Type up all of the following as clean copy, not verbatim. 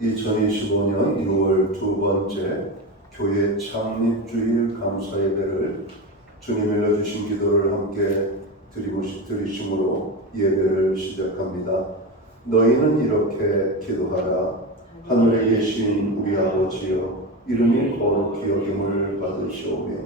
2025년 6월 두 번째 교회 창립주일 감사예배를 주님 일러주신 기도를 함께 드리심으로 예배를 시작합니다. 너희는 이렇게 기도하라. 하늘에 계신 우리 아버지여, 이름이 거룩히 여김을 받으시오며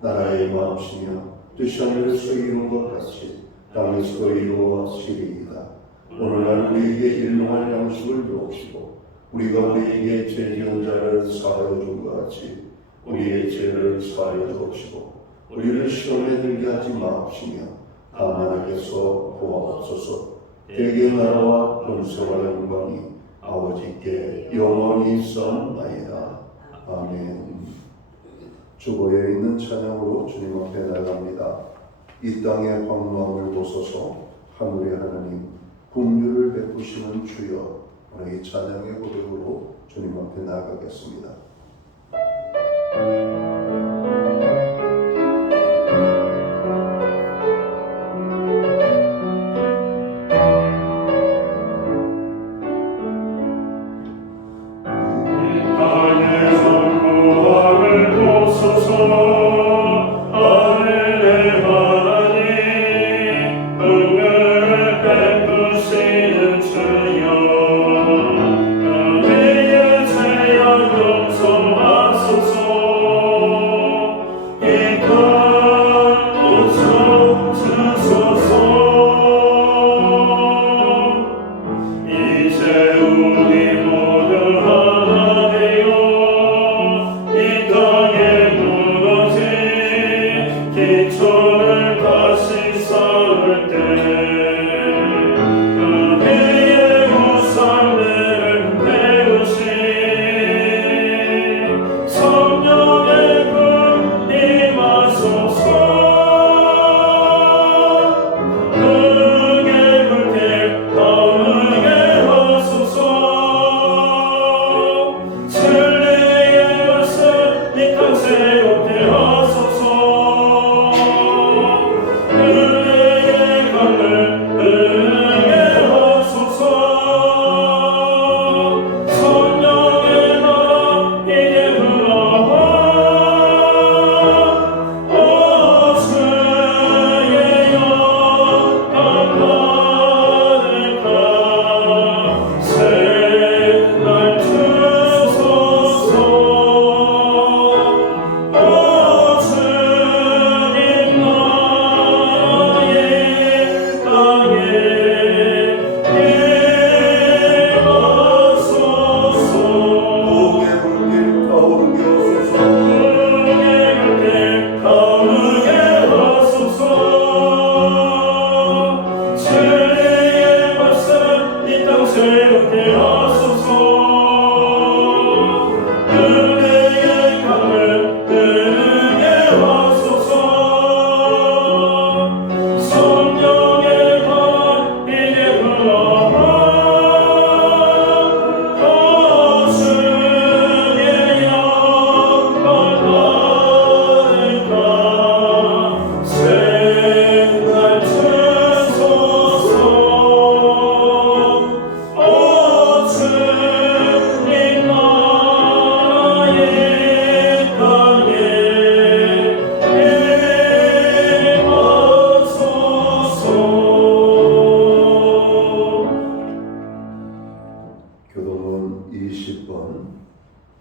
나라의 마음이며 뜻이 하늘에서 이룬 것 같이 땅에서도 이루어지리이다. 오늘날 우리에게 일용할 양식을 주옵시고 우리가 우리에게 죄 지은 자를 사하여 준 것 같이 우리의 죄를 사하여 주옵시고 우리를 시험에 들게 하지 마옵시며 다만 하나님께서 구하옵소서. 대개 나라와 권세와 영광이 아버지께 영원히 있사옵나이다. 아멘. 주보에 있는 찬양으로 주님 앞에 나갑니다. 이 땅의 황무함을 보소서. 하늘의 하나님 긍휼을 베푸시는 주여. 오늘 이 찬양의 고백으로 주님 앞에 나아가겠습니다.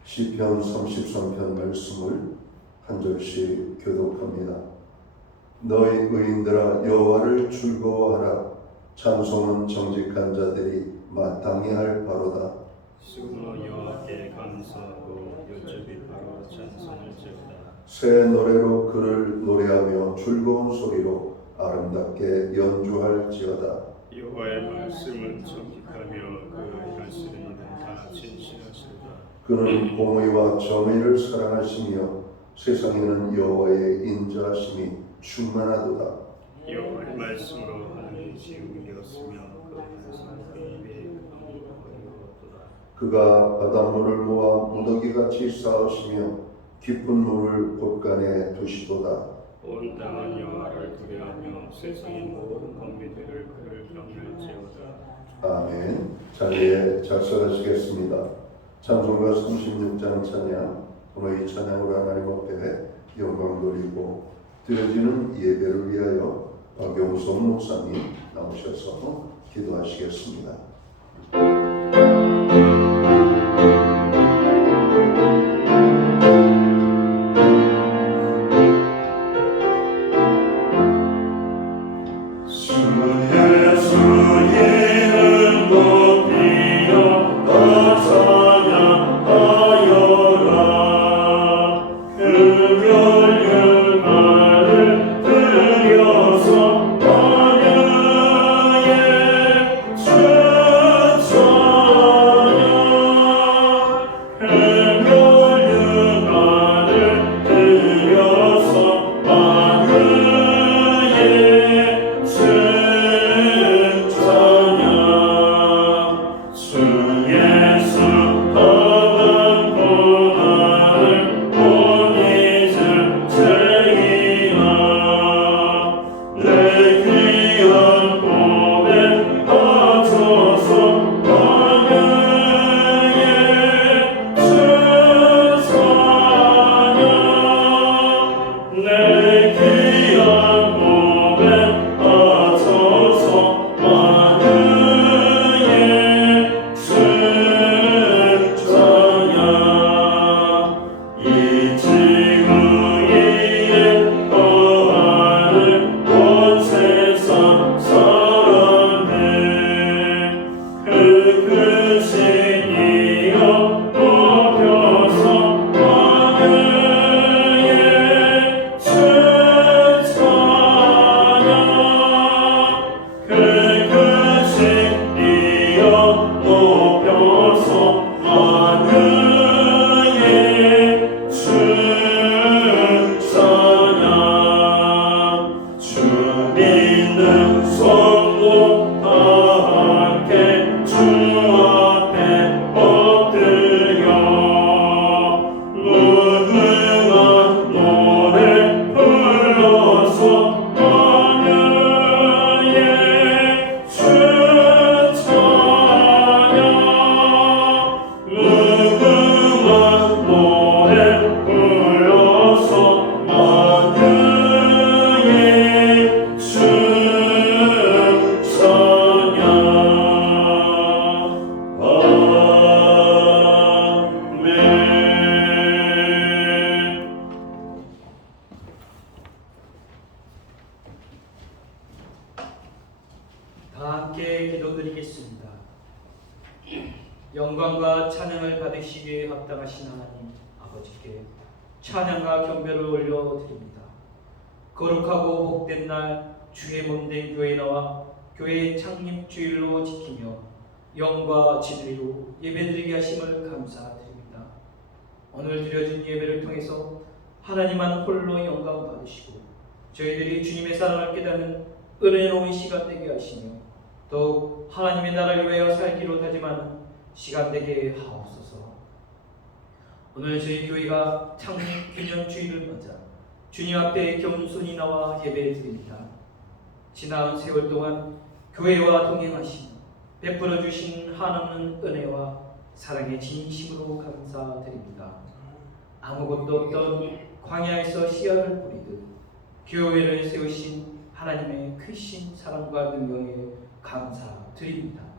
시편 33편 말씀을 한 절씩 교독합니다. 너희 의인들아 여호와를 즐거워하라. 찬송은 정직한 자들이 마땅히 할 바로다. 수고 여호와께 감사하고 요셉이 바로 찬송을 지어다. 새 노래로 그를 노래하며 즐거운 소리로 아름답게 연주할지어다. 여호와의 말씀은 정직하며 그 말씀은 다 진실하시다. 그는 공의와 정의를 사랑하시며 세상에는 여호와의 인자하심이 충만하도다. 여호와의 말씀으로 하늘이 지음이었으며 그 말씀은 입에 강구하였도다. 그가 바닷물을 모아 무더기같이 쌓으시며 깊은 물을 곳간에 두시도다. 온 땅은 여호와를 두려워하며 세상의 모든 건비들을 그를 경외할지어다. 아멘. 자리에 작설하시겠습니다. 찬송가 36장 찬양, 오늘 이 찬양으로 하나님 앞에 영광 돌리고 드려지는 예배를 위하여 박용성 목사님 나오셔서 기도하시겠습니다. 영광과 찬양을 받으시기에 합당하신 하나님 아버지께 찬양과 경배를 올려드립니다. 거룩하고 복된 날 주의 몸된 교회 나와 교회의 창립주일로 지키며 영과 진리로 예배드리게 하심을 감사드립니다. 오늘 드려진 예배를 통해서 하나님만 홀로 영광 받으시고 저희들이 주님의 사랑을 깨닫는 은혜로운 시간 되게 하시며 더욱 하나님의 나라를 위하여 살기로 다짐하는 시간 되게 하옵소서. 오늘 저희 교회가 창립 기념주일을 맞아 주님 앞에 겸손히 나와 예배드립니다. 지난 세월 동안 교회와 동행하시며 베풀어 주신 한없는 은혜와 사랑의 진심으로 감사드립니다. 아무것도 없던 광야에서 씨앗을 뿌리듯 교회를 세우신 하나님의 크신 사랑과 능력에 감사드립니다.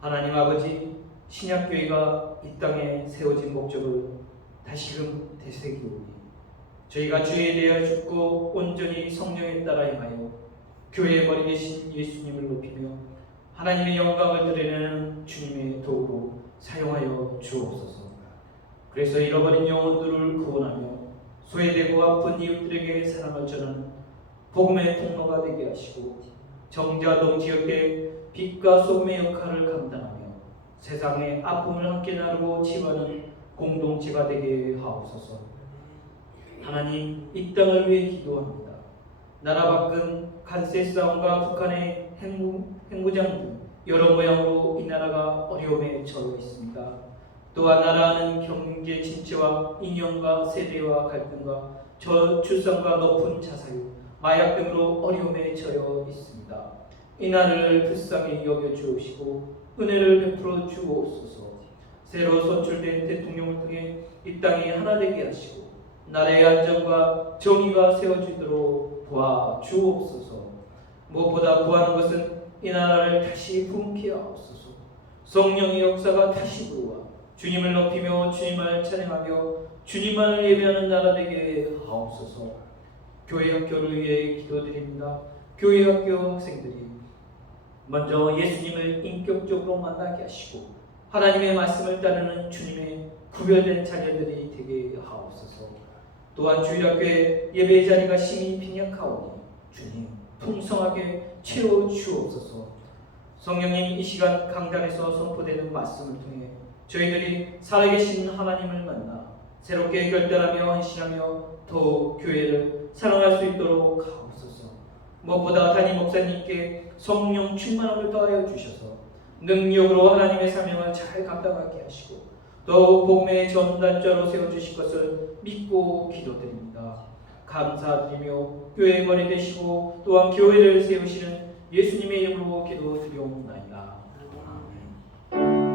하나님 아버지, 신약교회가 이 땅에 세워진 목적을 다시금 되새기오니 저희가 주에 대하여 죽고 온전히 성령에 따라 행하여 교회의 머리 계신 예수님을 높이며 하나님의 영광을 드러내는 주님의 도구로 사용하여 주옵소서. 그래서 잃어버린 영혼들을 구원하며 소외되고 아픈 이웃들에게 사랑을 전하는 복음의 통로가 되게 하시고 정자동 지역의 빛과 소금의 역할을 감당하며 세상의 아픔을 함께 나누고 치유하는 공동체가 되게 하옵소서. 하나님, 이 땅을 위해 기도합니다. 나라 밖은 간세 싸움과 북한의 핵무장 등 여러 모양으로 이 나라가 어려움에 처해 있습니다. 또한 나라는 경제 침체와 인연과 세대와 갈등과 저출산과 높은 자살률, 마약 등으로 어려움에 처해 있습니다. 이 나라를 불쌍히 여겨 주옵시고 은혜를 베풀어 주옵소서. 새로 선출된 대통령을 통해 이 땅이 하나 되게 하시고 나라의 안정과 정의가 세워지도록 도와주옵소서. 무엇보다 구하는 것은 이 나라를 다시 부흥케 하옵소서. 성령의 역사가 다시 들어와 주님을 높이며 주님을 찬양하며 주님만을 예배하는 나라 되게 하옵소서. 교회 학교를 위해 기도드립니다. 교회 학교 학생들이 먼저 예수님을 인격적으로 만나게 하시고 하나님의 말씀을 따르는 주님의 구별된 자녀들이 되게 하옵소서. 또한 주일학교의 예배 자리가 심히 빈약하오니 주님 풍성하게 채워 주옵소서. 성령님, 이 시간 강단에서 선포되는 말씀을 통해 저희들이 살아계신 하나님을 만나 새롭게 결단하며 헌신하며 더욱 교회를 사랑할 수 있도록 하옵소서. 무엇보다 담임 목사님께 성령 충만함을 더하여 주셔서 능력으로 하나님의 사명을 잘 감당하게 하시고 더욱 복음의 전달자로 세워주실 것을 믿고 기도드립니다. 감사드리며 교회의 머리 되시고 또한 교회를 세우시는 예수님의 이름으로 기도드리옵나이다. 아멘.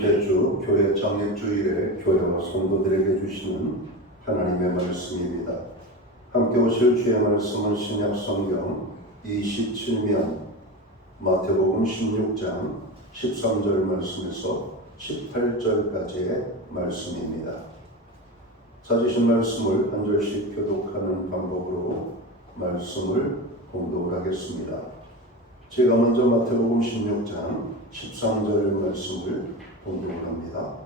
둘째 주 교회 장례주일에 교회와 성도들에게 주시는 하나님의 말씀입니다. 함께 오실 주의 말씀은 신약 성경 27면 마태복음 16장 13절 말씀에서 18절까지의 말씀입니다. 찾으신 말씀을 한 절씩 교독하는 방법으로 말씀을 공독을 하겠습니다. 제가 먼저 마태복음 16장 13절 말씀을 공독을 합니다.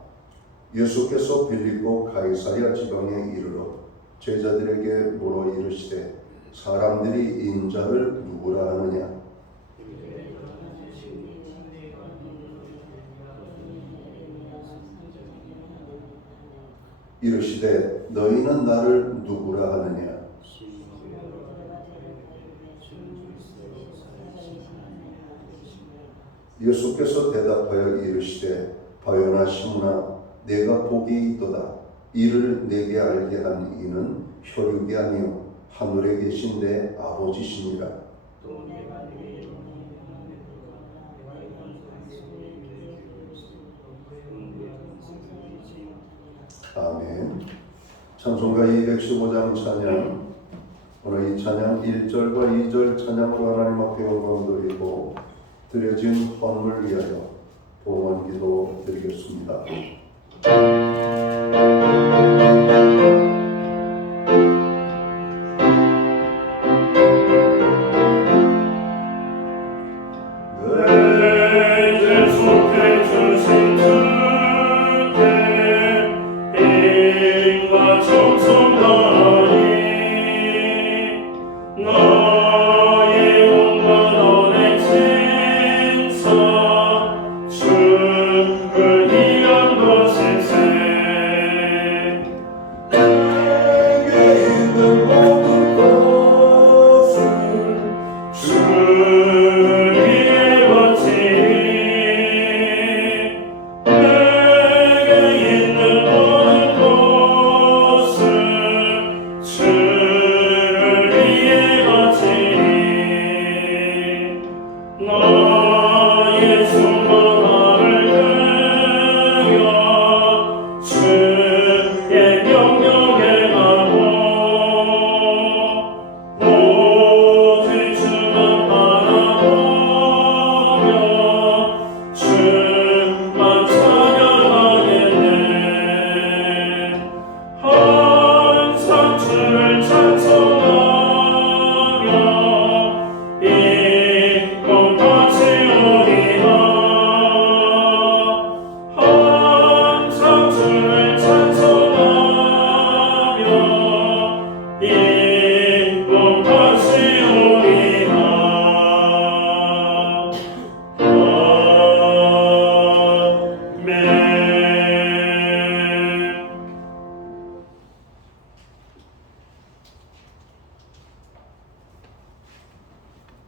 예수께서 빌립보 가이사랴 지방에 이르러 제자들에게 물어 이르시되 사람들이 인자를 누구라 하느냐? 이르시되 너희는 나를 누구라 하느냐? 예수께서 대답하여 이르시되 바요나 시므나 내가 복이 있도다. 이를 내게 알게 한 이는 혈육이 아니요 하늘에 계신 내 아버지시니라. 아멘. 찬송가 215장 찬양. 오늘 이 찬양 1절과 2절 찬양으로 하나님 앞에 영광 드리고 드려진 헌물 위하여 봉헌 기도 드리겠습니다.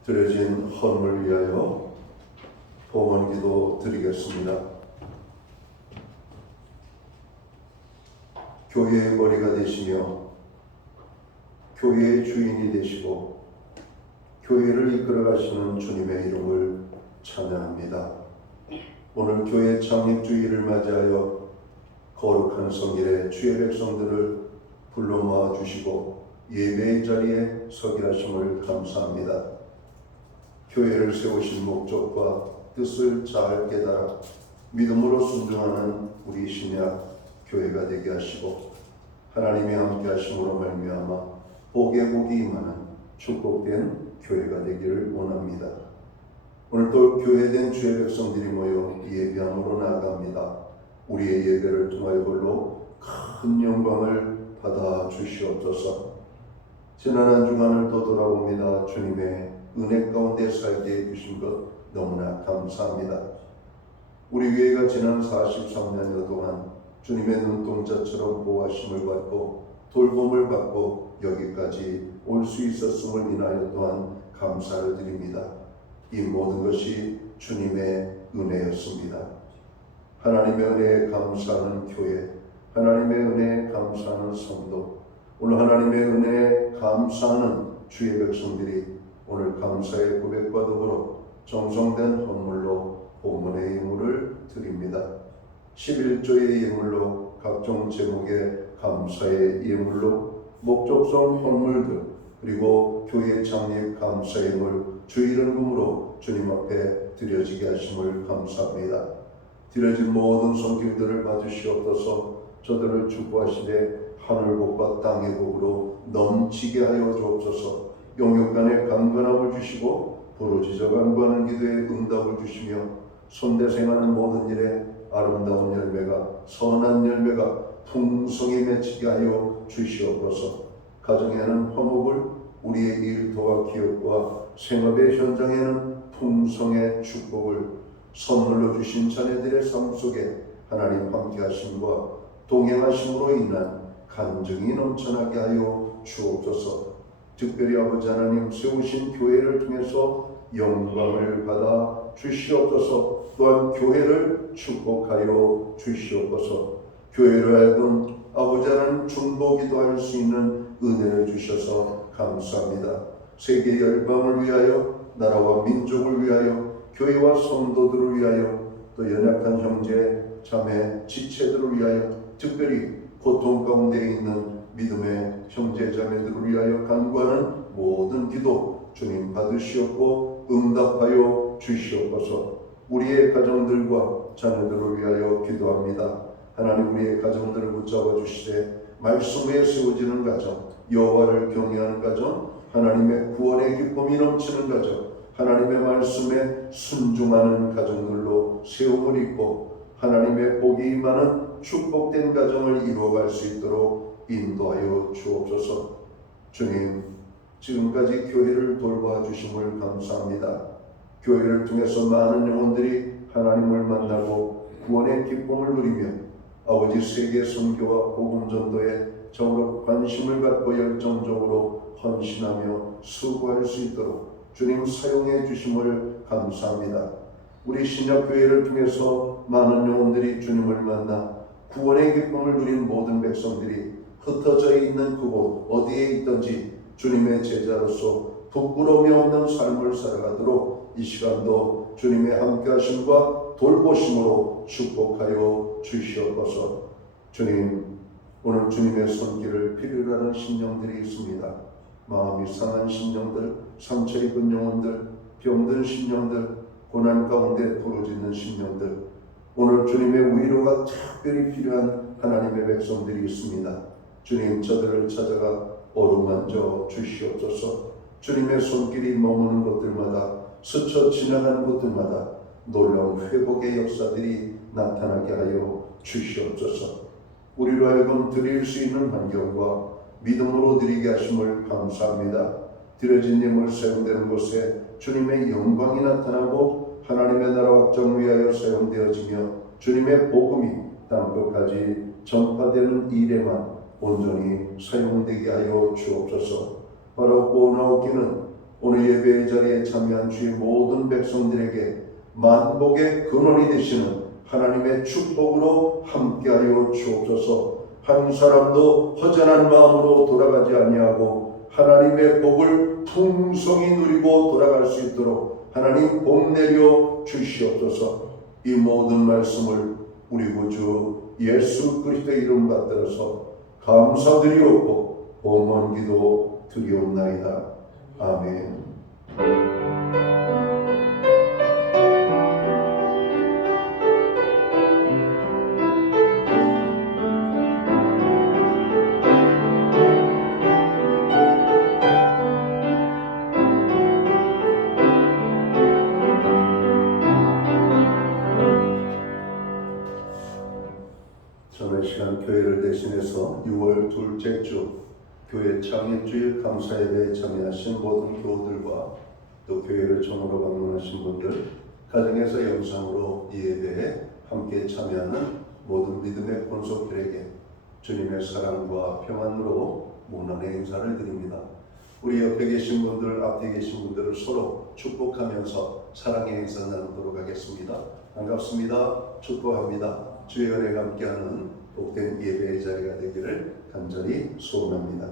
드려진 헌금을 위하여 봉헌기도 드리겠습니다. 교회의 머리가 되시며 교회의 주인이 되시고 교회를 이끌어 가시는 주님의 이름을 찬양합니다. 오늘 교회 창립주일을 맞이하여 거룩한 성일에 주의 백성들을 불러 모아 주시고 예배의 자리에 서게 하심을 감사합니다. 교회를 세우신 목적과 뜻을 잘 깨달아 믿음으로 순종하는 우리 신약 교회가 되게 하시고 하나님이 함께 하심으로 말미암아 복의 복이 임하는 축복된 교회가 되기를 원합니다. 오늘도 교회된 주의 백성들이 모여 예배함으로 나아갑니다. 우리의 예배를 통하여 홀로 큰 영광을 받아 주시옵소서. 지난 한 주간을 또 돌아봅니다. 주님의 은혜 가운데 살게 해주신 것 너무나 감사합니다. 우리 교회가 지난 43년여 동안 주님의 눈동자처럼 보호하심을 받고 돌봄을 받고 여기까지 올 수 있었음을 인하여 또한 감사를 드립니다. 이 모든 것이 주님의 은혜였습니다. 하나님의 은혜에 감사하는 교회, 하나님의 은혜에 감사하는 성도, 오늘 하나님의 은혜에 감사하는 주의 백성들이 오늘 감사의 고백과 더불어 정성된 헌물로 봉헌의 예물을 드립니다. 11조의 예물로 각종 제목의 감사의 예물로 목적성 헌물들 그리고 교회 창립 감사 예물 주일헌금으로 주님 앞에 드려지게 하심을 감사합니다. 드려진 모든 손길들을 받으시옵소서. 저들을 축복하시되 하늘복과 땅의 복으로 넘치게 하여 주옵소서. 용역간에 강건함을 주시고 부르짖어 간구하는 기도에 응답을 주시며 손대생하는 모든 일에 아름다운 열매가 선한 열매가 풍성히 맺히게 하여 주시옵소서. 가정에는 화목을, 우리의 일터와 기업과 생업의 현장에는 풍성의 축복을, 선물로 주신 자녀들의 삶 속에 하나님 함께 하심과 동행하심으로 인한 간증이 넘쳐나게 하여 주옵소서. 특별히 아버지 하나님 세우신 교회를 통해서 영광을 받아 주시옵소서. 또한 교회를 축복하여 주시옵소서. 교회로 하여금 아버지 하나님 중보기도 할 수 있는 은혜를 주셔서 감사합니다. 세계 열방을 위하여, 나라와 민족을 위하여, 교회와 성도들을 위하여, 또 연약한 형제, 자매, 지체들을 위하여, 특별히 고통 가운데 있는 믿음의 형제, 자매들을 위하여 간구하는 모든 기도 주님 받으시옵고 응답하여 주시옵소서. 우리의 가정들과 자녀들을 위하여 기도합니다. 하나님 우리의 가정들을 붙잡아 주시되 말씀에 세워지는 가정, 여호와를 경외하는 가정, 하나님의 구원의 기쁨이 넘치는 가정, 하나님의 말씀에 순종하는 가정들로 세움을 입고 하나님의 복이 임하는 축복된 가정을 이루어갈 수 있도록 인도하여 주옵소서. 주님, 지금까지 교회를 돌봐 주심을 감사합니다. 교회를 통해서 많은 영혼들이 하나님을 만나고 구원의 기쁨을 누리며 아버지 세계 선교와 복음 전도에 정으로 관심을 갖고 열정적으로 헌신하며 수고할 수 있도록 주님 사용해 주심을 감사합니다. 우리 신약교회를 통해서 많은 영혼들이 주님을 만나 구원의 기쁨을 누린 모든 백성들이 흩어져 있는 그곳 어디에 있든지 주님의 제자로서 부끄러움이 없는 삶을 살아가도록 이 시간도 주님의 함께하심과 돌보심으로 축복하여 주시옵소서. 주님, 오늘 주님의 손길을 필요로 하는 심령들이 있습니다. 마음이 상한 심령들, 상처 입은 영혼들, 병든 심령들, 고난 가운데 부르짖는 심령들, 오늘 주님의 위로가 특별히 필요한 하나님의 백성들이 있습니다. 주님, 저들을 찾아가 어루만져 주시옵소서. 주님의 손길이 머무는 곳들마다, 스쳐 지나가는 곳들마다 놀라운 회복의 역사들이 나타나게 하여 주시옵소서. 우리로 하여금 드릴 수 있는 환경과 믿음으로 드리게 하심을 감사합니다. 드려진 예물 사용되는 곳에 주님의 영광이 나타나고 하나님의 나라 확장 위하여 사용되어지며 주님의 복음이 땅끝까지 전파되는 일에만 온전히 사용되게 하여 주옵소서. 바로 구원하옵기는 오늘 예배의 자리에 참여한 주의 모든 백성들에게 만복의 근원이 되시는 하나님의 축복으로 함께하여 주옵소서. 한 사람도 허전한 마음으로 돌아가지 아니하고 하나님의 복을 풍성히 누리고 돌아갈 수 있도록 하나님 복 내려 주시옵소서. 이 모든 말씀을 우리 구주 예수 그리스도의 이름 받들어서 감사드리옵고 복원 기도 드리옵나이다. 아멘. 저는 시간 교회를 대신해서 6월 둘째 주 교회 창립주일 감사예배에 참여하신 모든 교우들과 또 교회를 처음으로 방문하신 분들, 가정에서 영상으로 이 예배에 함께 참여하는 모든 믿음의 권속들에게 주님의 사랑과 평안으로 문안의 인사를 드립니다. 우리 옆에 계신 분들, 앞에 계신 분들을 서로 축복하면서 사랑의 인사 나누도록 하겠습니다. 반갑습니다. 축복합니다. 주의 은혜가 함께하는 복된 예배의 자리가 되기를 간절히 소원합니다.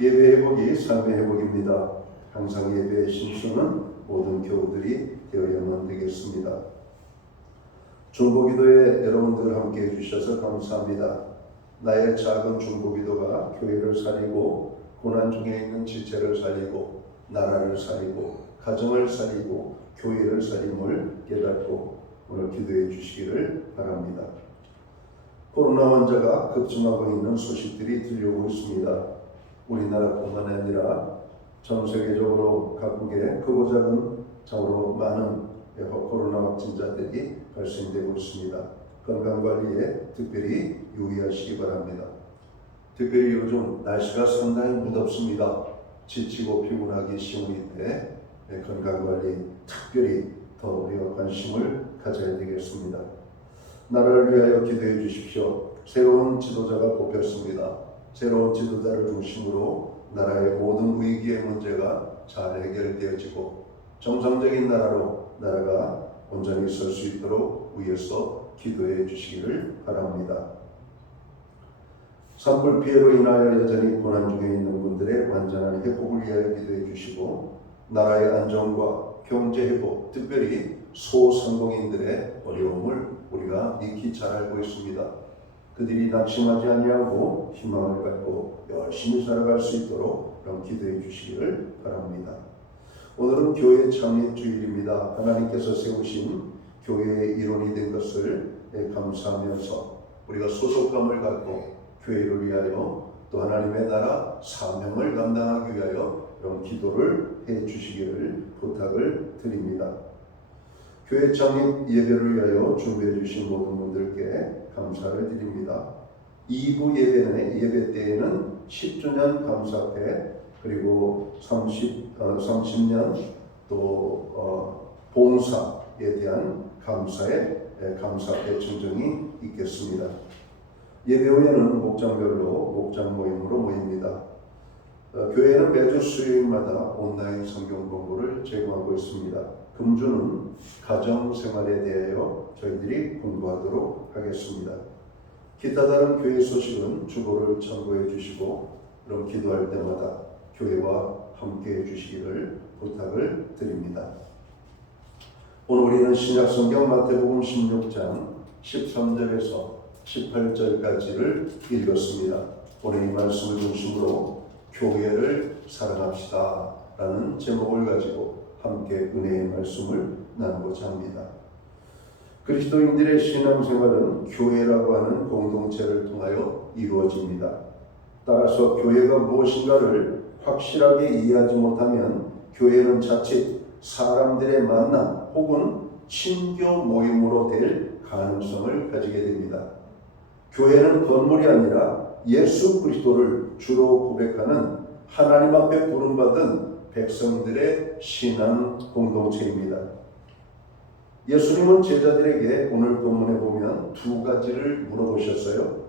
예배 회복이 삶의 회복입니다. 항상 예배의 신수는 모든 교우들이 되어야만 되겠습니다. 중보기도에 여러분들 함께 해주셔서 감사합니다. 나의 작은 중보기도가 교회를 살리고 고난 중에 있는 지체를 살리고 나라를 살리고 가정을 살리고 교회를 살림을 깨닫고 오늘 기도해 주시기를 바랍니다. 코로나 환자가 급증하고 있는 소식들이 들려오고 있습니다. 우리나라뿐만 아니라 전 세계적으로 각국에 크고 작은 정으로 많은 코로나 확진자들이 발생되고 있습니다. 건강관리에 특별히 유의하시기 바랍니다. 특별히 요즘 날씨가 상당히 무덥습니다. 지치고 피곤하기 쉬운 이때 건강관리 특별히 더 우리가 관심을 가져야 되겠습니다. 나라를 위하여 기도해 주십시오. 새로운 지도자가 뽑혔습니다. 새로운 지도자를 중심으로 나라의 모든 위기의 문제가 잘 해결되어지고 정상적인 나라로 나라가 온전히 설 수 있도록 위해서 기도해 주시기를 바랍니다. 산불 피해로 인하여 여전히 고난 중에 있는 분들의 완전한 회복을 위하여 기도해 주시고 나라의 안정과 경제 회복, 특별히 소상공인들의 어려움을 우리가 익히 잘 알고 있습니다. 그들이 낙심하지 아니하고 희망을 갖고 열심히 살아갈 수 있도록 그런 기도해 주시기를 바랍니다. 오늘은 교회 창립주일입니다. 하나님께서 세우신 교회의 일원이 된 것을 감사하면서 우리가 소속감을 갖고 교회를 위하여 또 하나님의 나라 사명을 감당하기 위하여 그런 기도를 해 주시기를 부탁을 드립니다. 교회 창립 예배를 위하여 준비해 주신 모든 분들께 감사를 드립니다. 2부 예배 때에는 10주년 감사회 그리고 30년 또 봉사에 대한 감사회 증정이 있겠습니다. 예배 후에는 목장별로 목장 모임으로 모입니다. 교회는 매주 수요일마다 온라인 성경 공부를 제공하고 있습니다. 금주는 가정 생활에 대하여 저희들이 공부하도록 하겠습니다. 기타 다른 교회 소식은 주보를 참고해 주시고 그럼 기도할 때마다 교회와 함께 해 주시기를 부탁을 드립니다. 오늘 우리는 신약 성경 마태복음 16장 13절에서 18절까지를 읽었습니다. 오늘 이 말씀을 중심으로 교회를 사랑합시다 라는 제목을 가지고 함께 은혜의 말씀을 나누고자 합니다. 그리스도인들의 신앙생활은 교회라고 하는 공동체를 통하여 이루어집니다. 따라서 교회가 무엇인가를 확실하게 이해하지 못하면 교회는 자칫 사람들의 만남 혹은 친교 모임으로 될 가능성을 가지게 됩니다. 교회는 건물이 아니라 예수 그리스도를 주로 고백하는 하나님 앞에 부름받은 백성들의 신앙 공동체입니다. 예수님은 제자들에게 오늘 본문에 보면 두 가지를 물어보셨어요.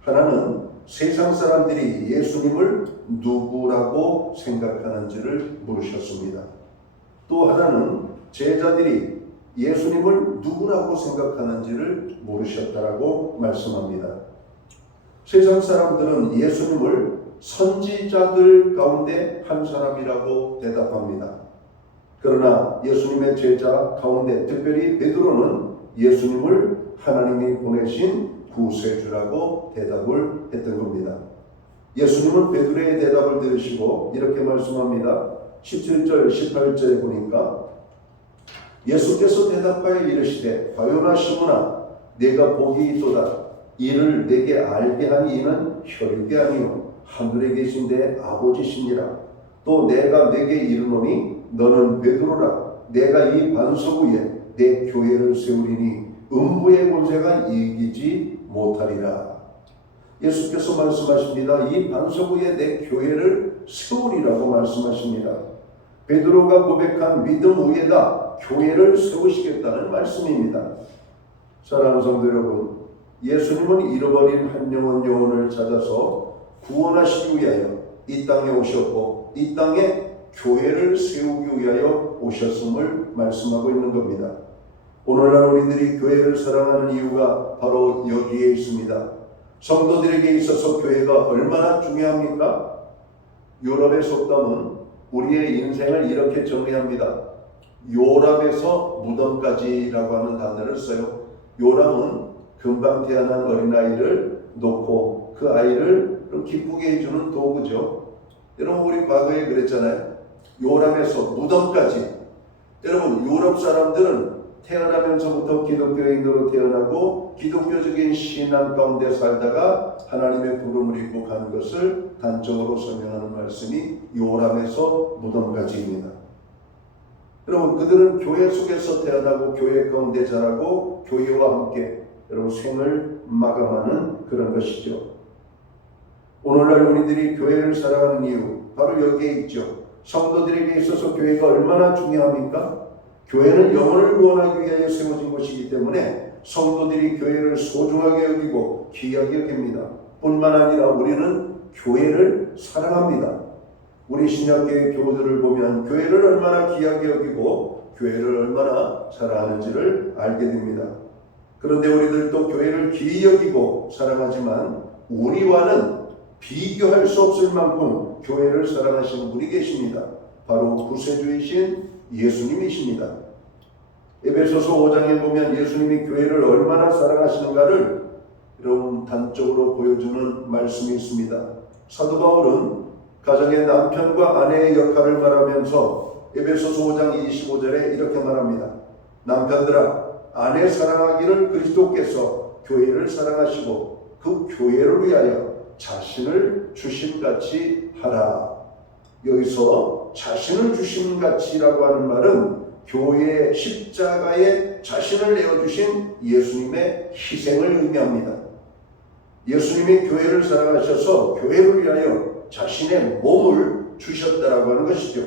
하나는 세상 사람들이 예수님을 누구라고 누구라고 생각하는지를 물으셨습니다. 또 하나는 제자들이 예수님을 누구라고 생각하는지를 물으셨다라고 말씀합니다. 세상 사람들은 예수님을 선지자들 가운데 한 사람이라고 대답합니다. 그러나 예수님의 제자 가운데 특별히 베드로는 예수님을 하나님이 보내신 구세주라고 대답을 했던 겁니다. 예수님은 베드로의 대답을 들으시고 이렇게 말씀합니다. 17절 18절에 보니까 예수께서 대답하여 이르시되 바요나 시몬아 내가 복이 있도다. 이를 내게 알게 하니 이는 혈육이 아니요 하늘에 계신데 아버지시니라. 또 내가 내게 이르노니 너는 베드로라. 내가 이 반석 위에 내 교회를 세우리니 음부의 권세가 이기지 못하리라. 예수께서 말씀하십니다. 이 반석 위에 내 교회를 세우리라고 말씀하십니다. 베드로가 고백한 믿음 위에다 교회를 세우시겠다는 말씀입니다. 사랑하는 성도 여러분, 예수님은 잃어버린 한 영혼을 찾아서 구원하시기 위하여 이 땅에 오셨고 이 땅에 교회를 세우기 위하여 오셨음을 말씀하고 있는 겁니다. 오늘날 우리들이 교회를 사랑하는 이유가 바로 여기에 있습니다. 성도들에게 있어서 교회가 얼마나 중요합니까? 유럽의 속담은 우리의 인생을 이렇게 정의합니다. 요람에서 무덤까지라고 하는 단어를 써요. 요람은 금방 태어난 어린아이를 놓고 그 아이를 기쁘게 해주는 도구죠. 여러분 우리 과거에 그랬잖아요. 요람에서 무덤까지. 여러분 유럽 사람들은 태어나면서부터 기독교인으로 태어나고 기독교적인 신앙 가운데 살다가 하나님의 부름을 입고 가는 것을 단적으로 설명하는 말씀이 요람에서 무덤까지입니다. 여러분 그들은 교회 속에서 태어나고 교회 가운데 자라고 교회와 함께 여러분 생을 마감하는 그런 것이죠. 오늘날 우리들이 교회를 사랑하는 이유 바로 여기에 있죠. 성도들에게 있어서 교회가 얼마나 중요합니까? 교회는 영혼을 구원하기 위하여 세워진 것이기 때문에 성도들이 교회를 소중하게 여기고 귀하게 여깁니다. 뿐만 아니라 우리는 교회를 사랑합니다. 우리 신약교회 교우들을 보면 교회를 얼마나 귀하게 여기고 교회를 얼마나 사랑하는지를 알게 됩니다. 그런데 우리들도 교회를 귀히 여기고 사랑하지만 우리와는 비교할 수 없을 만큼 교회를 사랑하시는 분이 계십니다. 바로 구세주이신 예수님이십니다. 에베소서 5장에 보면 예수님이 교회를 얼마나 사랑하시는가를 여러분 단적으로 보여주는 말씀이 있습니다. 사도 바울은 가정의 남편과 아내의 역할을 말하면서 에베소서 5장 25절에 이렇게 말합니다. 남편들아 아내 사랑하기를 그리스도께서 교회를 사랑하시고 그 교회를 위하여 자신을 주심같이 하라. 여기서 자신을 주심같이라고 하는 말은 교회의 십자가에 자신을 내어주신 예수님의 희생을 의미합니다. 예수님이 교회를 사랑하셔서 교회를 위하여 자신의 몸을 주셨다라고 하는 것이죠.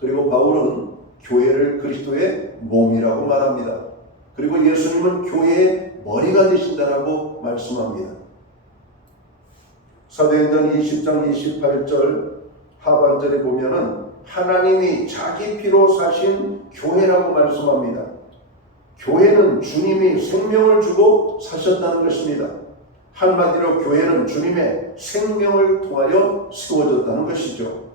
그리고 바울은 교회를 그리스도의 몸이라고 말합니다. 그리고 예수님은 교회의 머리가 되신다라고 말씀합니다. 사도행전 20장 28절 하반절에 보면은 하나님이 자기 피로 사신 교회라고 말씀합니다. 교회는 주님이 생명을 주고 사셨다는 것입니다. 한마디로 교회는 주님의 생명을 통하여 세워졌다는 것이죠.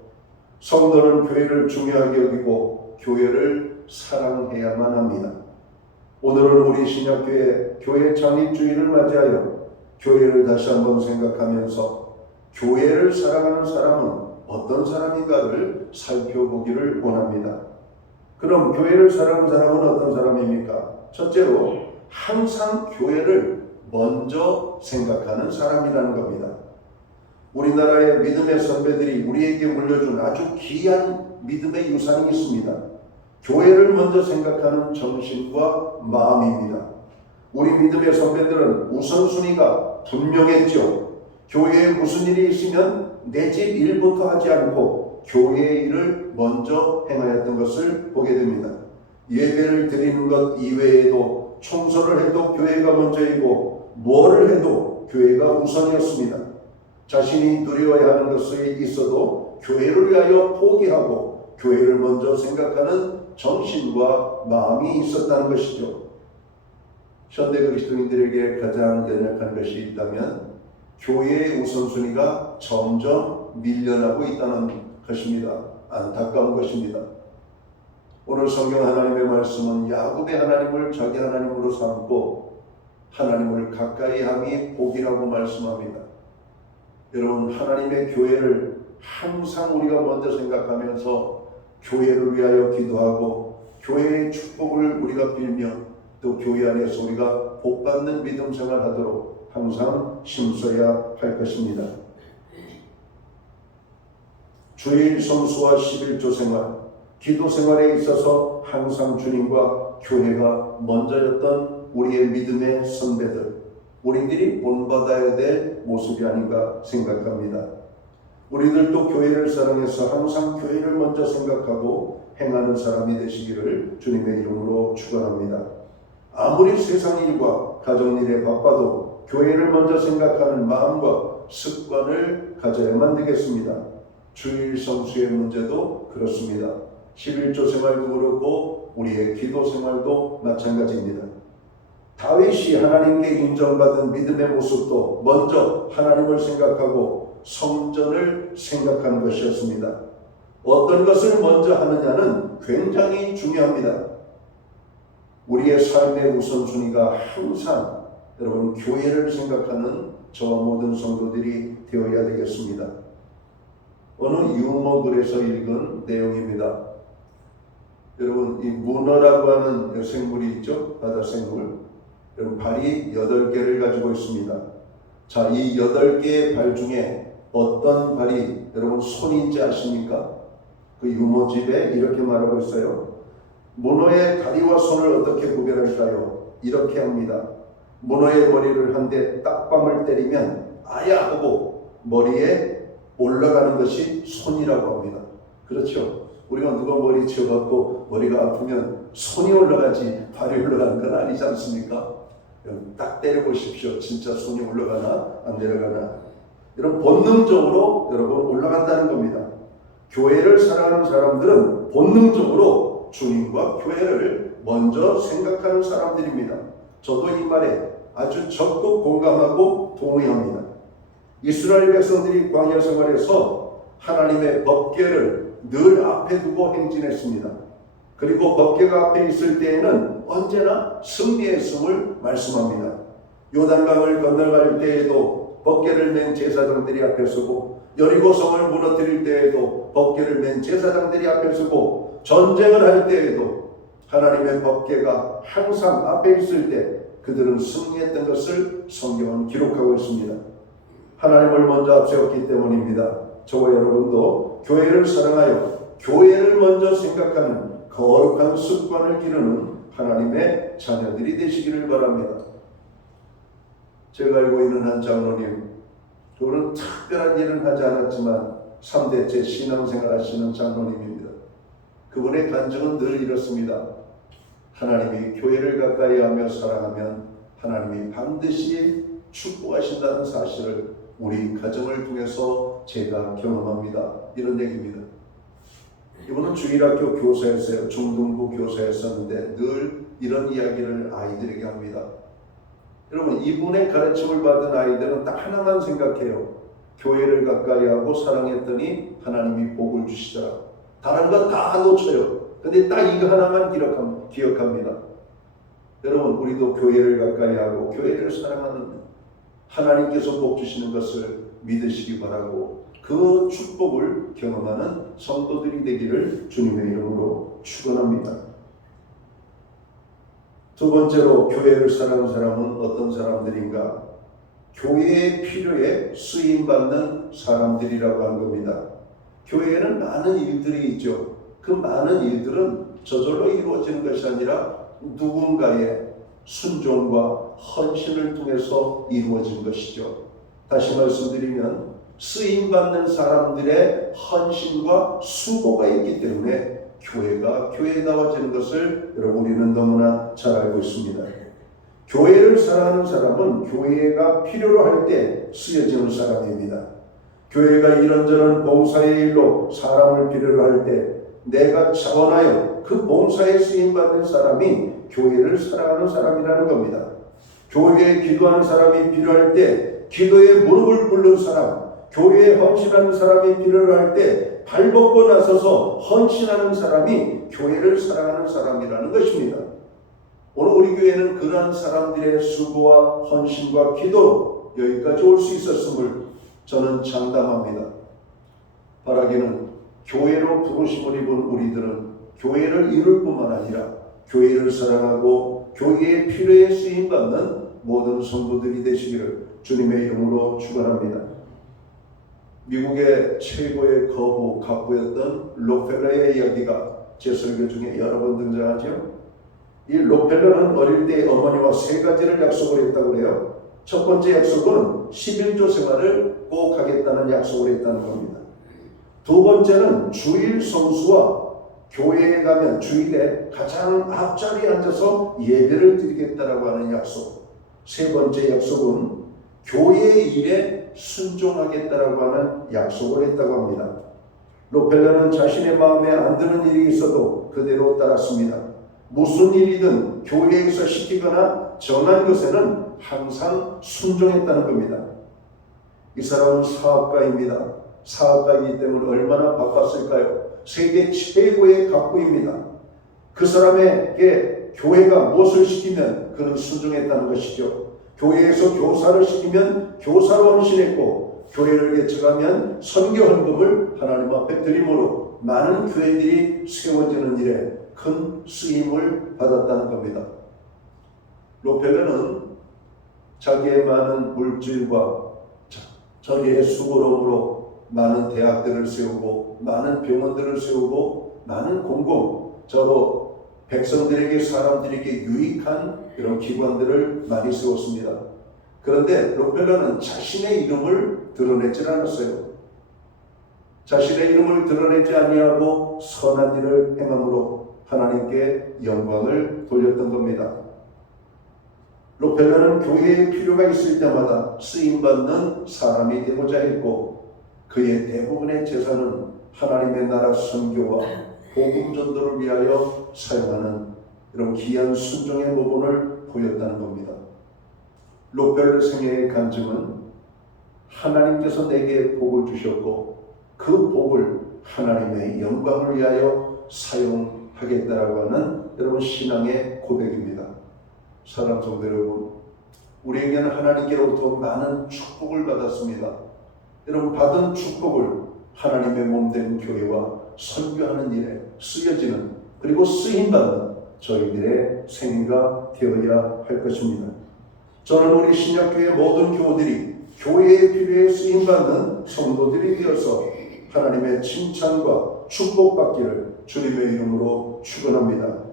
성도는 교회를 중요하게 여기고 교회를 사랑해야만 합니다. 오늘은 우리 신약교회 교회 창립주일을 맞이하여 교회를 다시 한번 생각하면서 교회를 사랑하는 사람은 어떤 사람인가를 살펴보기를 원합니다. 그럼 교회를 사랑하는 사람은 어떤 사람입니까? 첫째로 항상 교회를 먼저 생각하는 사람이라는 겁니다. 우리나라의 믿음의 선배들이 우리에게 물려준 아주 귀한 믿음의 유산이 있습니다. 교회를 먼저 생각하는 정신과 마음입니다. 우리 믿음의 선배들은 우선순위가 분명했죠. 교회에 무슨 일이 있으면 내 집 일부터 하지 않고 교회의 일을 먼저 행하였던 것을 보게 됩니다. 예배를 드리는 것 이외에도 청소를 해도 교회가 먼저이고 뭐를 해도 교회가 우선이었습니다. 자신이 누려야 하는 것이 있어도 교회를 위하여 포기하고 교회를 먼저 생각하는 정신과 마음이 있었다는 것이죠. 현대 그리스도인들에게 가장 연약한 것이 있다면 교회의 우선순위가 점점 밀려나고 있다는 것입니다. 안타까운 것입니다. 오늘 성경 하나님의 말씀은 야곱의 하나님을 자기 하나님으로 삼고 하나님을 가까이 함이 복이라고 말씀합니다. 여러분, 하나님의 교회를 항상 우리가 먼저 생각하면서 교회를 위하여 기도하고 교회의 축복을 우리가 빌며 또 교회 안에서 우리가 복받는 믿음 생활하도록 항상 힘써야 할 것입니다. 주일 성수와 11조 생활, 기도 생활에 있어서 항상 주님과 교회가 먼저였던 우리의 믿음의 선배들, 우리들이 본받아야 될 모습이 아닌가 생각합니다. 우리들도 교회를 사랑해서 항상 교회를 먼저 생각하고 행하는 사람이 되시기를 주님의 이름으로 축원합니다. 아무리 세상 일과 가정 일에 바빠도 교회를 먼저 생각하는 마음과 습관을 가져야만 되겠습니다. 주일 성수의 문제도 그렇습니다. 11조 생활도 그렇고 우리의 기도 생활도 마찬가지입니다. 다윗이 하나님께 인정받은 믿음의 모습도 먼저 하나님을 생각하고 성전을 생각하는 것이었습니다. 어떤 것을 먼저 하느냐는 굉장히 중요합니다. 우리의 삶의 우선순위가 항상 여러분 교회를 생각하는 저와 모든 성도들이 되어야 되겠습니다. 어느 유머 글에서 읽은 내용입니다. 여러분, 이 문어라고 하는 생물이 있죠? 바다 생물. 여러분, 발이 8개를 가지고 있습니다. 자, 이 8개의 발 중에 어떤 발이 여러분 손인지 아십니까? 그 유머집에 이렇게 말하고 있어요. 문어의 다리와 손을 어떻게 구별할까요? 이렇게 합니다. 문어의 머리를 한 대 딱밤을 때리면 아야 하고 머리에 올라가는 것이 손이라고 합니다. 그렇죠? 우리가 누가 머리 치워갖고 머리가 아프면 손이 올라가지 발이 올라가는 건 아니지 않습니까? 딱 때려보십시오. 진짜 손이 올라가나 안 내려가나. 이런 본능적으로 여러분 올라간다는 겁니다. 교회를 사랑하는 사람들은 본능적으로 주님과 교회를 먼저 생각하는 사람들입니다. 저도 이 말에 아주 적극 공감하고 동의합니다. 이스라엘 백성들이 광야 생활에서 하나님의 법궤를 늘 앞에 두고 행진했습니다. 그리고 법궤가 앞에 있을 때에는 언제나 승리했음을 말씀합니다. 요단강을 건너갈 때에도 법궤를 맨 제사장들이 앞에 서고 여리고성을 무너뜨릴 때에도 법궤를 맨 제사장들이 앞에 서고 전쟁을 할 때에도 하나님의 법궤가 항상 앞에 있을 때 그들은 승리했던 것을 성경은 기록하고 있습니다. 하나님을 먼저 앞세웠기 때문입니다. 저와 여러분도 교회를 사랑하여 교회를 먼저 생각하는 거룩한 습관을 기르는 하나님의 자녀들이 되시기를 바랍니다. 제가 알고 있는 한 장로님, 그분은 특별한 일은 하지 않았지만 3대째 신앙생활 하시는 장로님입니다. 그분의 간증은 늘 이렇습니다. 하나님이 교회를 가까이 하며 사랑하면 하나님이 반드시 축복하신다는 사실을 우리 가정을 통해서 제가 경험합니다. 이런 얘기입니다. 이분은 주일학교 교사였어요. 중등부 교사였었는데 늘 이런 이야기를 아이들에게 합니다. 여러분, 이분의 가르침을 받은 아이들은 딱 하나만 생각해요. 교회를 가까이 하고 사랑했더니 하나님이 복을 주시더라. 다른 건 다 놓쳐요. 근데 딱 이거 하나만 기억합니다. 여러분, 우리도 교회를 가까이 하고 교회를 사랑하는 하나님께서 복 주시는 것을 믿으시기 바라고 그 축복을 경험하는 성도들이 되기를 주님의 이름으로 축원합니다. 두 번째로 교회를 사랑하는 사람은 어떤 사람들인가? 교회의 필요에 쓰임받는 사람들이라고 하는 겁니다. 교회에는 많은 일들이 있죠. 그 많은 일들은 저절로 이루어지는 것이 아니라 누군가의 순종과 헌신을 통해서 이루어진 것이죠. 다시 말씀드리면 쓰임받는 사람들의 헌신과 수고가 있기 때문에 교회가 교회다워지는 것을 여러분 우리는 너무나 잘 알고 있습니다. 교회를 사랑하는 사람은 교회가 필요로 할 때 쓰여지는 사람입니다. 교회가 이런저런 봉사의 일로 사람을 필요로 할 때 내가 자원하여 그 봉사에 쓰임받는 사람이 교회를 사랑하는 사람이라는 겁니다. 교회에 기도하는 사람이 필요할 때 기도에 무릎을 꿇는 사람, 교회에 헌신하는 사람이 필요로 할 때 발벗고 나서서 헌신하는 사람이 교회를 사랑하는 사람이라는 것입니다. 오늘 우리 교회는 그러한 사람들의 수고와 헌신과 기도로 여기까지 올 수 있었음을 저는 장담합니다. 바라기는 교회로 부르심을 입은 우리들은 교회를 이룰 뿐만 아니라 교회를 사랑하고 교회의 필요에 쓰임받는 모든 성도들이 되시기를 주님의 이름으로 축원합니다. 미국의 최고의 거부 갑부였던 록펠러의 이야기가 제 설교 중에 여러 번 등장하죠. 이 록펠러는 어릴 때 어머니와 세 가지를 약속을 했다고 해요. 첫 번째 약속은 11조 생활을 꼭 하겠다는 약속을 했다는 겁니다. 두 번째는 주일 성수와 교회에 가면 주일에 가장 앞자리에 앉아서 예배를 드리겠다라고 하는 약속. 세 번째 약속은 교회의 일에 순종하겠다라고 하는 약속을 했다고 합니다. 록펠러는 자신의 마음에 안 드는 일이 있어도 그대로 따랐습니다. 무슨 일이든 교회에서 시키거나 정한 것에는 항상 순종했다는 겁니다. 이 사람은 사업가입니다. 사업가이기 때문에 얼마나 바빴을까요? 세계 최고의 갑부입니다. 그 사람에게 교회가 무엇을 시키면 그는 순종했다는 것이죠. 교회에서 교사를 시키면 교사로 헌신했고, 교회를 개척하면 선교 헌금을 하나님 앞에 드림으로 많은 교회들이 세워지는 일에 큰 쓰임을 받았다는 겁니다. 록펠러는 자기의 많은 물질과 자기의 수고로움으로 많은 대학들을 세우고 많은 병원들을 세우고 많은 공공저로 백성들에게 사람들에게 유익한 그런 기관들을 많이 세웠습니다. 그런데 록펠러는 자신의 이름을 드러내지 않았어요. 자신의 이름을 드러내지 아니하고 선한 일을 행함으로 하나님께 영광을 돌렸던 겁니다. 록펠러는 교회에 필요가 있을 때마다 쓰임받는 사람이 되고자 했고, 그의 대부분의 재산은 하나님의 나라 선교와 복음 전도를 위하여 사용하는 이런 귀한 순종의 모범을 보였다는 겁니다. 록펠러 생애의 간증은 하나님께서 내게 복을 주셨고 그 복을 하나님의 영광을 위하여 사용하겠다라고 하는 여러분 신앙의 고백입니다. 사랑하는 성도 여러분, 우리에게는 하나님께로부터 많은 축복을 받았습니다. 여러분, 받은 축복을 하나님의 몸된 교회와 선교하는 일에 쓰여지는, 그리고 쓰임받는 저희들의 생애가 되어야 할 것입니다. 저는 우리 신약교회 모든 교우들이 교회의 필요에 쓰임받는 성도들이 되어서 하나님의 칭찬과 축복받기를 주님의 이름으로 축원합니다.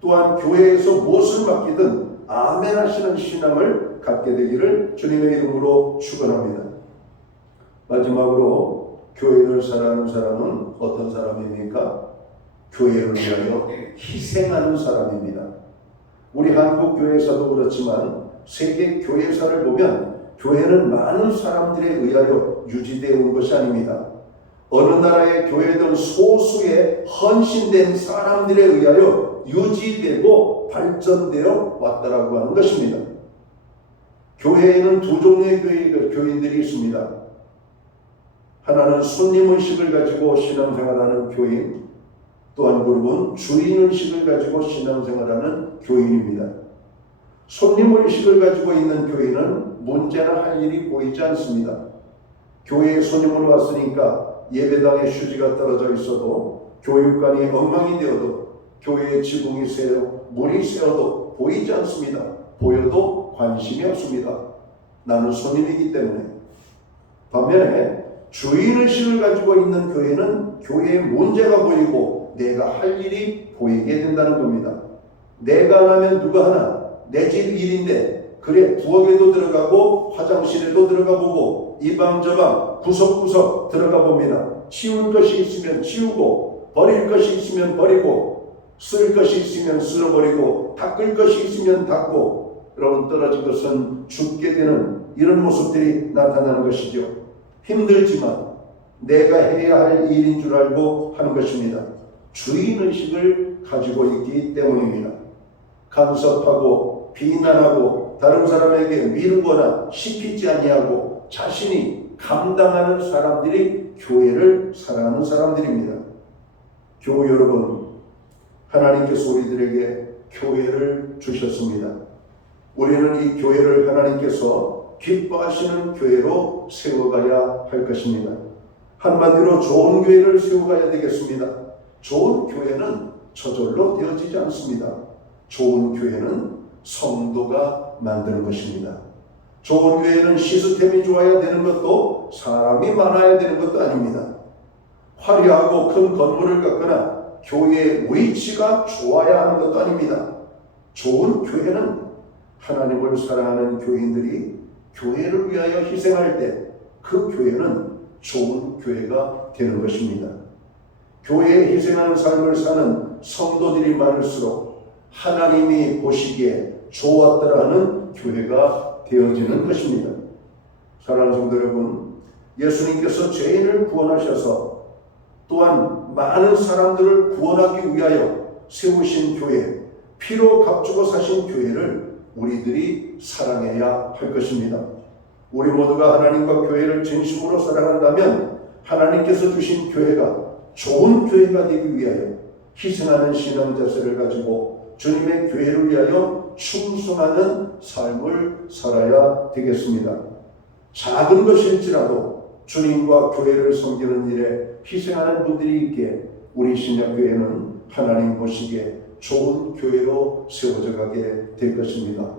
또한 교회에서 무엇을 맡기든 아멘 하시는 신앙을 갖게 되기를 주님의 이름으로 축원합니다. 마지막으로 교회를 사랑하는 사람은 어떤 사람입니까? 교회를 위하여 희생하는 사람입니다. 우리 한국 교회사도 그렇지만 세계 교회사를 보면 교회는 많은 사람들에 의하여 유지되어 온 것이 아닙니다. 어느 나라의 교회든 소수의 헌신된 사람들에 의하여 유지되고 발전되어 왔다라고 하는 것입니다. 교회에는 두 종류의 교인들이 있습니다. 하나는 손님의식을 가지고 신앙생활하는 교인, 또 한 그룹은 주인의식을 가지고 신앙생활하는 교인입니다. 손님의식을 가지고 있는 교인은 문제나 할 일이 보이지 않습니다. 교회에 손님으로 왔으니까 예배당에 휴지가 떨어져 있어도, 교육관이 엉망이 되어도, 교회에 지붕이 새어 물이 새어도 보이지 않습니다. 보여도 관심이 없습니다. 나는 손님이기 때문에. 반면에 주인의식을 가지고 있는 교회는 교회에 문제가 보이고 내가 할 일이 보이게 된다는 겁니다. 내가 안 하면 누가 하나? 내 집 일인데, 그래, 부엌에도 들어가고 화장실에도 들어가 보고 이 방 저 방 구석구석 들어가 봅니다. 치울 것이 있으면 치우고, 버릴 것이 있으면 버리고, 쓸 것이 있으면 쓸어버리고, 닦을 것이 있으면 닦고, 여러분, 떨어진 것은 죽게 되는 이런 모습들이 나타나는 것이죠. 힘들지만 내가 해야 할 일인 줄 알고 하는 것입니다. 주인의식을 가지고 있기 때문입니다. 간섭하고 비난하고 다른 사람에게 미루거나 시키지 아니하고 자신이 감당하는 사람들이 교회를 사랑하는 사람들입니다. 교우 여러분, 하나님께서 우리들에게 교회를 주셨습니다. 우리는 이 교회를 하나님께서 기뻐하시는 교회로 세워가야 할 것입니다. 한마디로 좋은 교회를 세워가야 되겠습니다. 좋은 교회는 저절로 되어지지 않습니다. 좋은 교회는 성도가 만드는 것입니다. 좋은 교회는 시스템이 좋아야 되는 것도 사람이 많아야 되는 것도 아닙니다. 화려하고 큰 건물을 갖거나 교회의 위치가 좋아야 하는 것도 아닙니다. 좋은 교회는 하나님을 사랑하는 교인들이 교회를 위하여 희생할 때 그 교회는 좋은 교회가 되는 것입니다. 교회에 희생하는 삶을 사는 성도들이 많을수록 하나님이 보시기에 좋았더라 하는 교회가 되어지는 것입니다. 사랑하는 성도 여러분, 예수님께서 죄인을 구원하셔서 또한 많은 사람들을 구원하기 위하여 세우신 교회, 피로 값주고 사신 교회를 우리들이 사랑해야 할 것입니다. 우리 모두가 하나님과 교회를 진심으로 사랑한다면 하나님께서 주신 교회가 좋은 교회가 되기 위하여 희생하는 신앙 자세를 가지고 주님의 교회를 위하여 충성하는 삶을 살아야 되겠습니다. 작은 것일지라도 주님과 교회를 섬기는 일에 희생하는 분들이 있기에 우리 신약교회는 하나님 보시기에 좋은 교회로 세워져 가게 될 것입니다.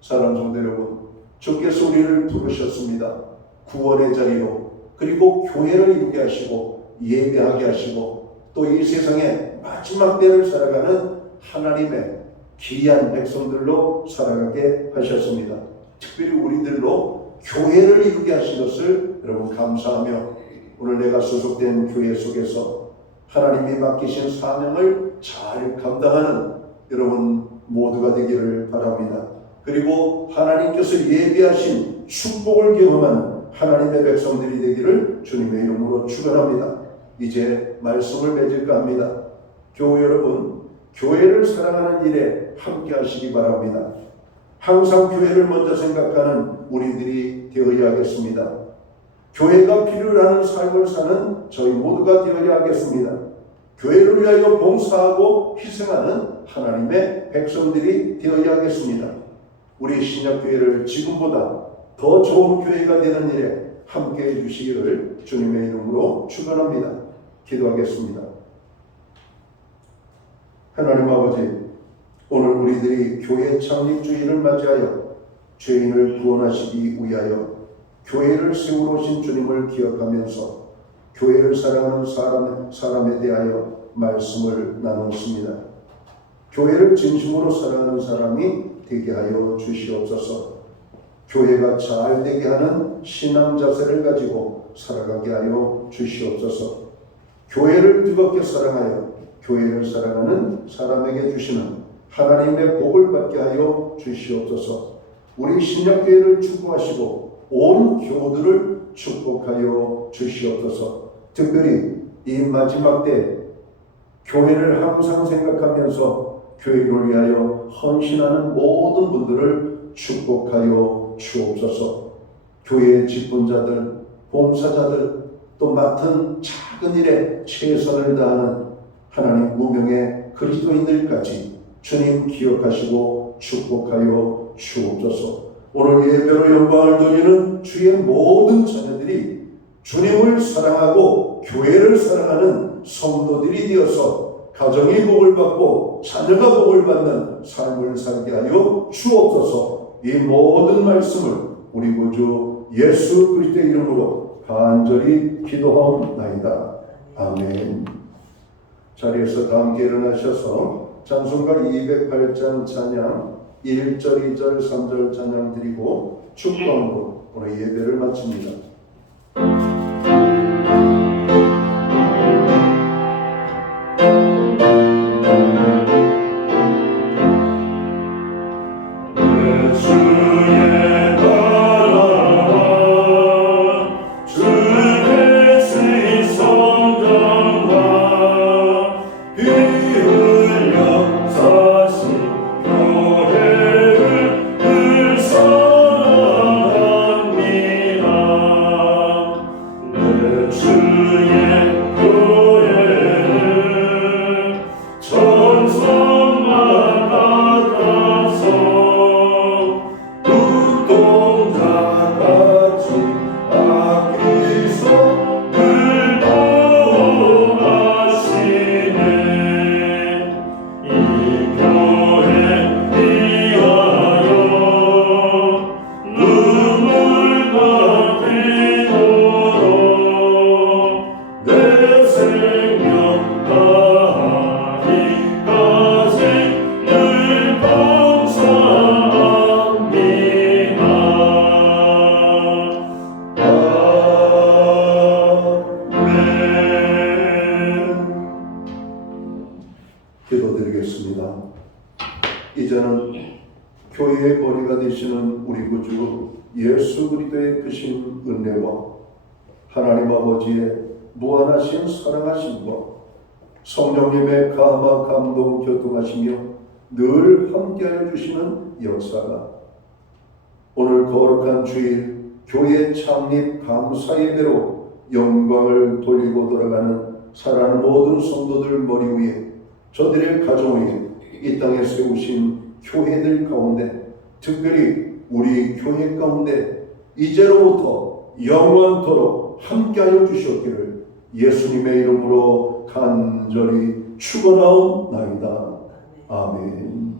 사랑하는 성도 여러분, 주께서 우리를 부르셨습니다. 구원의 자리로, 그리고 교회를 이루게 하시고 예배하게 하시고 또 이 세상의 마지막 때를 살아가는 하나님의 귀한 백성들로 살아가게 하셨습니다. 특별히 우리들로 교회를 이루게 하신 것을 여러분 감사하며 오늘 내가 소속된 교회 속에서 하나님이 맡기신 사명을 잘 감당하는 여러분 모두가 되기를 바랍니다. 그리고 하나님께서 예비하신 축복을 경험하는 하나님의 백성들이 되기를 주님의 이름으로 축원합니다. 이제 말씀을 맺을까 합니다. 교우 여러분, 교회를 사랑하는 일에 함께 하시기 바랍니다. 항상 교회를 먼저 생각하는 우리들이 되어야 하겠습니다. 교회가 필요로 하는 삶을 사는 저희 모두가 되어야 하겠습니다. 교회를 위하여 봉사하고 희생하는 하나님의 백성들이 되어야 하겠습니다. 우리 신약교회를 지금보다 더 좋은 교회가 되는 일에 함께 해주시기를 주님의 이름으로 축원합니다. 기도하겠습니다. 하나님 아버지, 오늘 우리들이 교회 창립주일을 맞이하여 죄인을 구원하시기 위하여 교회를 세우러 오신 주님을 기억하면서 교회를 사랑하는 사람에 대하여 말씀을 나눴습니다. 교회를 진심으로 사랑하는 사람이 되게 하여 주시옵소서. 교회가 잘 되게 하는 신앙 자세를 가지고 살아가게 하여 주시옵소서. 교회를 뜨겁게 사랑하여 교회를 사랑하는 사람에게 주시는 하나님의 복을 받게 하여 주시옵소서. 우리 신약교회를 축복하시고 온 교우들을 축복하여 주시옵소서. 특별히 이 마지막 때 교회를 항상 생각하면서 교회를 위하여 헌신하는 모든 분들을 축복하여 주옵소서. 교회의 직분자들, 봉사자들, 또 맡은 작은 일에 최선을 다하는 하나님 무명의 그리스도인들까지 주님 기억하시고 축복하여 주옵소서. 오늘 예배로 영광을 돌리는 주의 모든 자녀들이 주님을 사랑하고 교회를 사랑하는 성도들이 되어서 가정이 복을 받고 자녀가 복을 받는 삶을 살게 하여 주옵소서. 이 모든 말씀을 우리 구주 예수 그리스도의 이름으로 간절히 기도하옵나이다. 아멘. 자리에서 다 함께 일어나셔서 찬송가 208장 찬양 1절, 2절, 3절 찬양 드리고 축도함으로 오늘 예배를 마칩니다. 주의 나라 주 주의 교회는 전선만 같아서 눈동자같이 아끼소 늘 보호하시네. 이 교회 위하여 눈물과 기도로 내 생명 다하기까지 늘 감사합니다. 아멘. 기도드리겠습니다. 이제는 교회의 머리가 되시는 우리 구주 예수 그리스도의 크신 은혜와 하나님 아버지의 무한하신 사랑하심과 성령님의 감화 감동 교통하시며 늘 함께하여 주시는 역사가 오늘 거룩한 주일 교회 창립 감사 예배로 영광을 돌리고 돌아가는 사랑하는 모든 성도들 머리 위에 저들의 가정 위에 이 땅에 세우신 교회들 가운데 특별히 우리 교회 가운데 이제로부터 영원토록 함께하여 주셨기를 예수님의 이름으로 간절히 축원하옵나이다. 아멘.